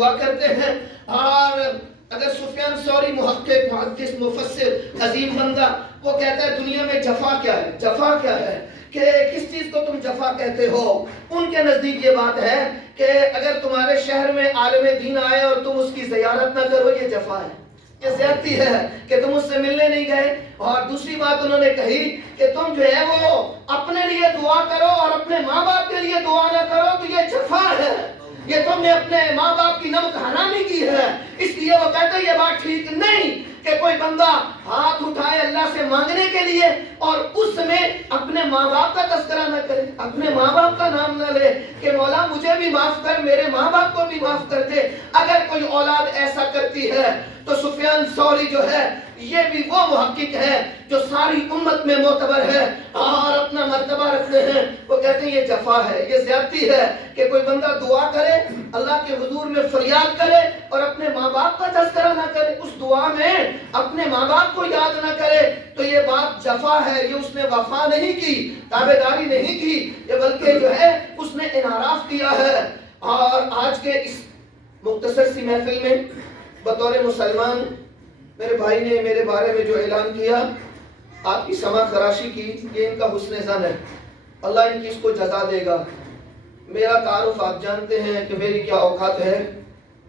دعا کرتے ہیں. اور اگر سفیان ثوری محقق محدث مفسر عظیم بندہ وہ کہتا ہے دنیا میں جفا کیا ہے, جفا کیا ہے, کہ کس چیز کو تم جفا کہتے ہو. ان کے نزدیک یہ بات ہے کہ اگر تمہارے شہر میں عالم دین آئے اور تم اس کی زیارت نہ کرو, یہ جفا ہے, یہ زیادتی ہے کہ تم اس سے ملنے نہیں گئے. اور دوسری بات انہوں نے کہی کہ تم جو ہے وہ اپنے لیے دعا کرو اور اپنے ماں باپ کے لیے دعا نہ کرو, تو یہ جفا ہے, یہ تم نے اپنے ماں باپ کی نمک حرامی کی ہے. اس لیے وہ کہتے ہیں یہ بات ٹھیک نہیں کہ کوئی بندہ ہاتھ اٹھائے اللہ سے مانگنے کے لیے اور اس میں اپنے ماں باپ کا تذکرہ نہ کرے, اپنے ماں باپ کا نام نہ لے کہ مولا مجھے بھی معاف کر, میرے ماں باپ کو بھی معاف کر دے. اگر کوئی اولاد ایسا کرتی ہے تو سفیان ثوری جو ہے یہ بھی وہ محقق ہے جو ساری امت میں معتبر ہے اور اپنا مرتبہ رکھتے ہیں. وہ کہتے ہیں یہ جفا ہے, یہ زیادتی ہے کہ کوئی بندہ دعا کرے, اللہ کے حضور میں فریاد کرے اور اپنے ماں باپ کا تذکرہ نہ کرے, اس دعا میں اپنے ماں باپ کو یاد نہ کرے, تو یہ بات جفا ہے. یہ اس نے وفا نہیں کی, تابعداری نہیں کی, یہ بلکہ جو ہے اس نے انحراف کیا ہے. اور آج کے اس مختصر سی محفل میں بطور مسلمان میرے بھائی نے میرے بارے میں جو اعلان کیا, آپ کی سما خراشی کی, یہ ان کا حسن ظن ہے, اللہ ان کی اس کو جزا دے گا. میرا تعارف آپ جانتے ہیں کہ میری کیا اوقات ہے,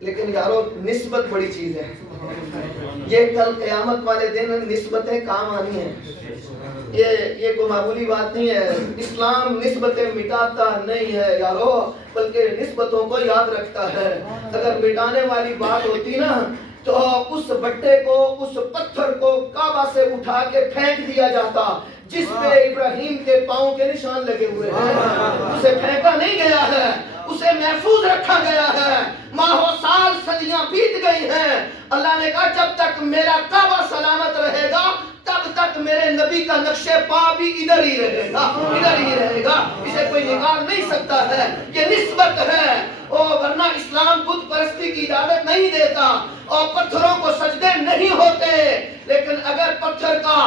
لیکن یارو نسبت بڑی چیز ہے. یہ کل قیامت والے دن نسبتیں کام آنی ہیں, یہ کوئی معمولی بات نہیں ہے. اسلام نسبتیں مٹاتا نہیں ہے یارو, بلکہ نسبتوں کو یاد رکھتا ہے. اگر مٹانے والی بات ہوتی نا تو اس بٹے کو, اس پتھر کو کعبہ سے اٹھا کے پھینک دیا جاتا جس پہ ابراہیم کے پاؤں کے نشان لگے ہوئے ہیں. اسے پھینکا نہیں گیا ہے, اسے محفوظ رکھا گیا ہے. ماہوں سال صدیاں بیت گئی ہیں, اللہ نے کہا جب تک میرا کعبہ سلامت رہے گا تب تک میرے نبی کا نقش پا بھی ادھر ہی رہے گا, ادھر ہی رہے گا. اسے کوئی نکال نہیں سکتا ہے, یہ نسبت ہے. ورنہ اسلام بت پرستی کی اجازت نہیں دیتا اور پتھروں کو سجدے نہیں ہوتے. لیکن اگر پتھر کا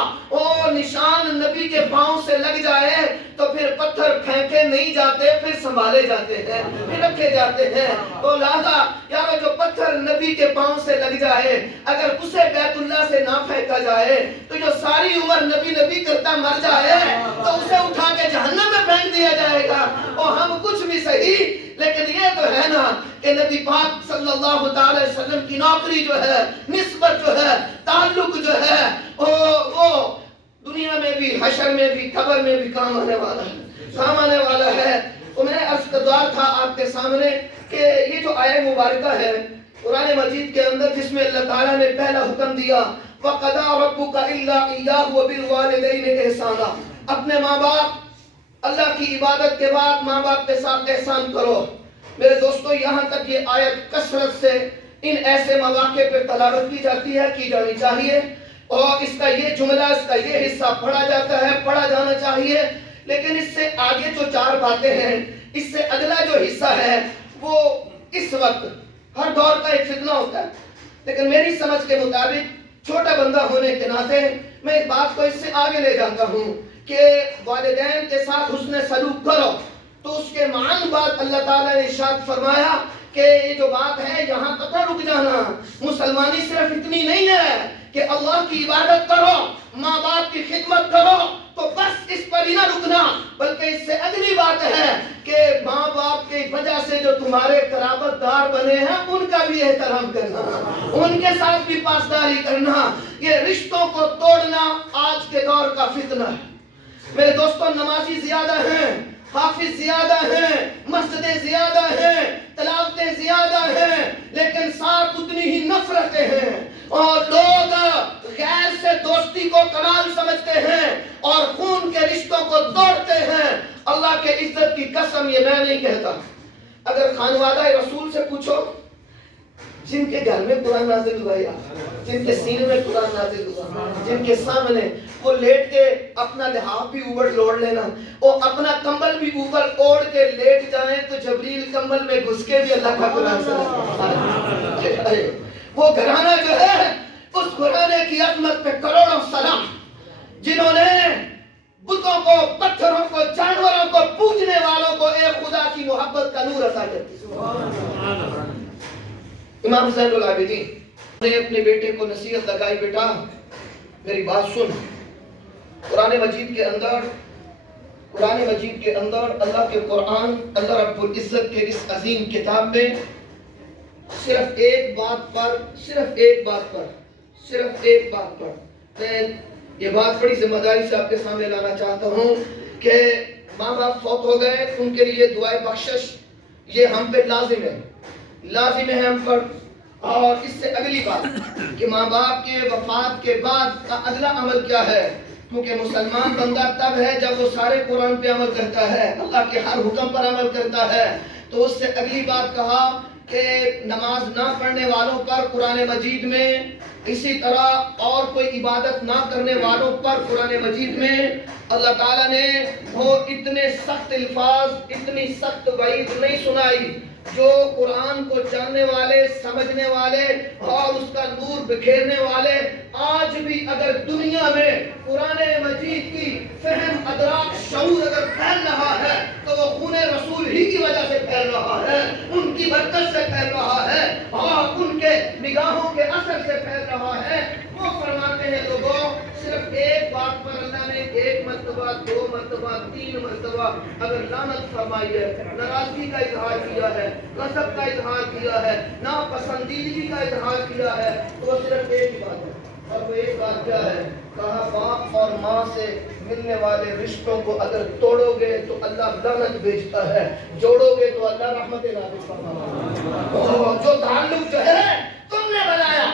نشان نبی کے پاؤں سے لگ جائے تو پھر پتھر پھینکے نہیں جاتے, پھر سنبھالے جاتے ہیں, پھر رکھے جاتے ہیں. تو لہذا یارو جو پتھر نبی کے پاؤں سے لگ جائے, اگر اسے بیت اللہ سے نہ پھینکا جائے تو جو ساری عمر نبی نبی کرتا مر جائے تو اسے اٹھا کے جہنم میں پھینک دیا جائے گا. اور ہم کچھ بھی صحیح, لیکن یہ تو ہے نا کہ نبی پاک صلی اللہ تعالی وسلم کی نوکری جو ہے, نسبت جو ہے, تعلق جو ہے, وہ دنیا میں بھی, حشر میں بھی, قبر میں بھی کام آنے والا ہے, کام آنے والا ہے. تو میں نے عرض کردار تھا آپ کے سامنے کہ یہ جو آیہ مبارکہ ہے قرآن مجید کے اندر جس میں اللہ تعالیٰ نے پہلا حکم دیا وَقَضَىٰ رَبُّكَ إِلَّا إِيَّاهُ وَبِالْوَالِدَيْنِ إِحْسَانًا, اپنے ماں باپ, اللہ کی عبادت کے بعد ماں باپ کے ساتھ احسان کرو. میرے دوستو یہاں تک یہ آیت کثرت سے ان ایسے مواقع پر تلاوت کی جاتی ہے, کی جانی چاہیے, اور اس کا یہ جملہ, اس کا یہ حصہ پڑھا جاتا ہے, پڑھا جانا چاہیے. لیکن اس سے آگے جو 4 باتیں ہیں, اس سے اگلا جو حصہ ہے وہ اس وقت ہر دور کا ایک فتنہ ہوتا ہے, لیکن میری سمجھ کے مطابق چھوٹا بندہ ہونے کے ناطے میں اس بات کو اس سے آگے لے جاتا ہوں کہ والدین کے ساتھ حسن سلوک کرو. تو اس کے معانی بات اللہ تعالیٰ نے ارشاد فرمایا کہ یہ جو بات ہے یہاں تک رک جانا. مسلمانی صرف اتنی نہیں ہے کہ اللہ کی عبادت کرو, ماں باپ کی خدمت کرو, تو بس اس پر ہی نہ رکنا, بلکہ اس سے اگلی بات ہے کہ ماں باپ کی وجہ سے جو تمہارے قرابت دار بنے ہیں ان کا بھی احترام کرنا, ان کے ساتھ بھی پاسداری کرنا. یہ رشتوں کو توڑنا آج کے دور کا فتنہ ہے. میرے دوستوں, نمازی زیادہ ہیں, حافظ زیادہ ہیں, مسجدیں زیادہ ہیں, تلاوتیں زیادہ ہیں, لیکن ساتھ اتنی ہی نفرتیں ہیں. اور لوگ غیر سے دوستی کو کمال سمجھتے ہیں اور خون کے رشتوں کو توڑتے ہیں. اللہ کے عزت کی قسم یہ میں نہیں کہتا, اگر خانوادہ رسول سے پوچھو جن کے گھر میں قرآن نازل ہوا, یا جن کے سینے میں قرآن نازل ہوا, جن کے سامنے وہ لیٹ کے اپنا لحاف بھی اوپر لوڑ لینا اور اپنا کمبل بھی اوپر اوڑھ کے لیٹ جائیں تو جبریل کمبل میں گھس کے بھی اللہ کا قرآن سنائے. وہ گھرانہ جو ہے اس گھرانے کی عظمت پہ کروڑوں سلام, جنہوں نے بتوں کو, پتھروں کو, جانوروں کو, پوجنے والوں کو ایک خدا کی محبت کا نور عطا کرتی. امام زین العابدین نے اپنے بیٹے کو نصیحت لگائی، بیٹا میری بات سن، قرآن مجید کے اندر اللہ کے قرآن، اللہ رب العزت کے اس عظیم کتاب میں صرف ایک بات پر میں یہ بات بڑی ذمہ داری سے آپ کے سامنے لانا چاہتا ہوں کہ ماں باپ فوت ہو گئے، ان کے لیے دعائے بخشش یہ ہم پہ لازم ہے ہم پر۔ اور اس سے اگلی بات کہ ماں باپ کے وفات کے بعد کا اگلا عمل کیا ہے، کیونکہ مسلمان بندہ تب ہے جب وہ سارے قرآن پہ عمل کرتا ہے، اللہ کے ہر حکم پر عمل کرتا ہے۔ تو اس سے اگلی بات کہا کہ نماز نہ پڑھنے والوں پر قرآن مجید میں، اسی طرح اور کوئی عبادت نہ کرنے والوں پر قرآن مجید میں اللہ تعالیٰ نے وہ اتنے سخت الفاظ، اتنی سخت وعید نہیں سنائی۔ جو قرآن کو جاننے والے، سمجھنے والے اور اس کا نور بکھیرنے والے آج بھی اگر دنیا میں قرآن مجید کی فہم، ادراک، شعور اگر پھیل رہا ہے تو وہ خون رسول ہی کی وجہ سے پھیل رہا ہے، ان کی برکت سے پھیل رہا ہے اور ان کے نگاہوں کے اثر سے پھیل رہا ہے۔ وہ فرماتے ہیں لوگوں، صرف ایک بات پر اللہ نے 1 مرتبہ، 2 مرتبہ، 3 مرتبہ اگر لعنت فرمائی ہے، ناراضگی کا اظہار کیا ہے، غضب کا اظہار کیا ہے، ناپسندیدگی کا اظہار کیا ہے، تو وہ صرف ایک ہی بات ہے، اور وہ ایک بات کیا ہے؟ کہا باپ اور ماں سے ملنے والے رشتوں کو اگر توڑو گے تو اللہ لعنت بھیجتا ہے، جوڑو گے تو اللہ رحمت نازل فرماتا ہے۔ جو تعلق جو ہے تم نے بنایا،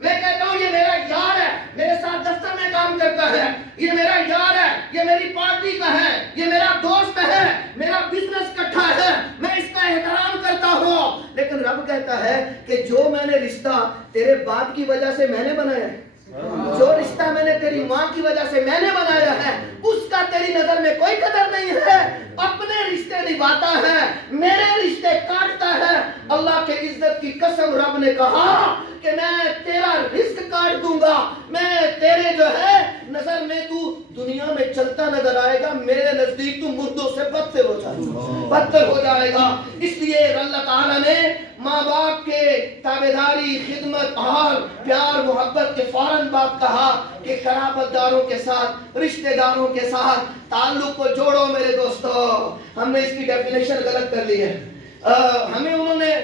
میں کہتا ہوں یہ میرا یار ہے، میرے ساتھ دفتر میں کام کرتا ہے، یہ میرا یار ہے، یہ میری پارٹی کا ہے، یہ میرا دوست ہے، میرا بزنس کٹھا ہے، میں اس کا احترام کرتا ہوں۔ لیکن رب کہتا ہے کہ جو میں نے رشتہ تیرے باپ کی وجہ سے میں نے بنایا ہے، جو رشتہ میں نے تیری ماں کی وجہ سے میں نے بنایا ہے، اس کا تیری نظر میں کوئی قدر نہیں ہے۔ اپنے رشتے نبھاتا ہے، میرے رشتے کاٹتا ہے۔ اللہ کے عزت کی قسم رب نے کہا کہ میں تیرا رزق کاٹ دوں گا، میں تیرے جو ہے نظر میں تو دنیا میں چلتا نظر آئے گا، میرے نزدیک تو مردوں سے بدتر ہو جائے گا۔ اس لیے اللہ تعالیٰ نے ماں باپ کے تابعداری، خدمت اور پیار محبت کے فوراً بات کہا کہ قرابت داروں کے ساتھ، رشتہ داروں کے ساتھ تعلق کو جوڑو۔ میرے دوستو، ہم نے اس کی ڈیفینیشن غلط کر لی ہے۔ ہمیں انہوں نے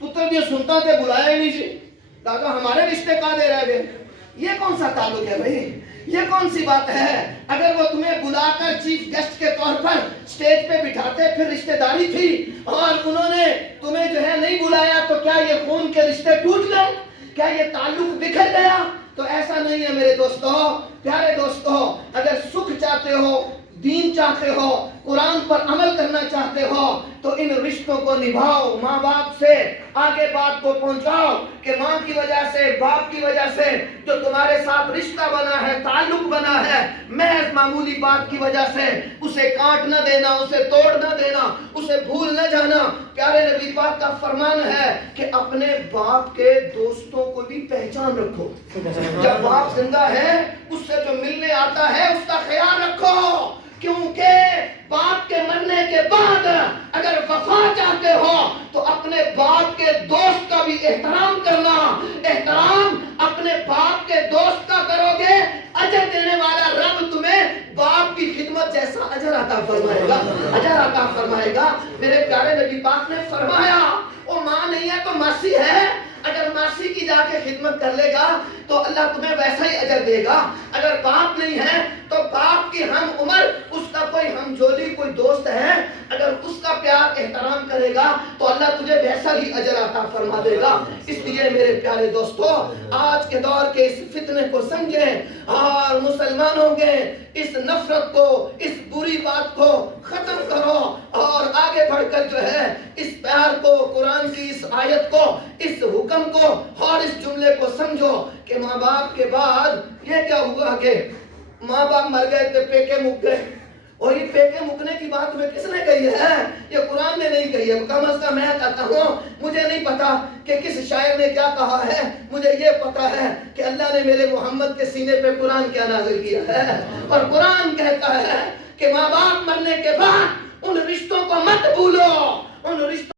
پتر جو سنتا تھے بلایا ہی نہیں جی، کہا ہمارے رشتے کہاں دے رہے گے؟ یہ کون سا تعلق ہے بھائی؟ یہ کون سی بات ہے؟ اگر وہ تمہیں بلا کر چیف گیسٹ کے طور پر سٹیج پہ بٹھاتے پھر رشتہ داری تھی، اور انہوں نے تمہیں جو ہے نہیں بلایا، تو کیا یہ خون کے رشتے ٹوٹ گئے؟ کیا یہ تعلق بکھر گیا؟ تو ایسا نہیں ہے میرے دوستو، پیارے دوستو۔ اگر سکھ چاہتے ہو، دین چاہتے ہو، قرآن پر عمل کرنا چاہتے ہو تو ان رشتوں کو نبھاؤ، ماں باپ سے آگے بات کو پہنچاؤ کہ ماں کی وجہ سے، باپ کی وجہ سے جو تمہارے ساتھ رشتہ بنا ہے، تعلق بنا ہے، محض معمولی بات کی وجہ سے اسے کاٹ نہ دینا، اسے توڑ نہ دینا، اسے بھول نہ جانا۔ پیارے نبی پاک کا فرمان ہے کہ اپنے باپ کے دوستوں کو بھی پہچان رکھو۔ جب باپ زندہ ہے اس سے جو ملنے آتا ہے اس کا خیال رکھو، کیونکہ باپ کے مرنے کے بعد اگر وفا چاہتے ہو تو اپنے باپ کے دوست کا بھی احترام کرنا۔ احترام اپنے باپ کے دوست کا کرو گے، اجر دینے والا رب تمہیں باپ کی خدمت جیسا اجر عطا فرمائے گا۔ میرے پیارے نبی پاک نے فرمایا، وہ ماں نہیں ہے تو ماسی ہے، اگر ماسی کی جا کے خدمت کر لے گا تو اللہ تمہیں ویسا ہی اجر دے گا۔ اگر باپ نہیں ہے تو باپ کی ہم عمر، اس کا کوئی ہم جولی، کوئی دوست ہے، اگر اس کا پیار احترام کرے گا تو اللہ تجھے ویسا ہی اجر عطا فرما دے گا۔ اس لیے میرے پیارے دوستو، آج کے دور کے اس فتنے کو سمجھیں اور مسلمانوں کے اس نفرت کو، اس بری بات کو ختم کرو اور آگے بڑھ کر جو ہے اس پیار کو، قرآن کی اس آیت کو، اس حکم کو اور اس جملے کو سمجھو کہ ماں باپ کے بعد یہ کیا ہوا کہ ماں باپ مر گئے تو پیکے مک گئے، اور یہ پیکے مکنے کی بات میں کس نے کہی ہے؟ یہ قرآن نے نہیں کہی ہے۔ کم از کم میں کہتا ہوں، مجھے نہیں پتا کہ کس شاعر نے کیا کہا ہے، مجھے یہ پتا ہے کہ اللہ نے میرے محمد کے سینے پہ قرآن کیا نازل کیا ہے، اور قرآن کہتا ہے کہ ماں باپ مرنے کے بعد ان رشتوں کو مت بھولو، ان رشتوں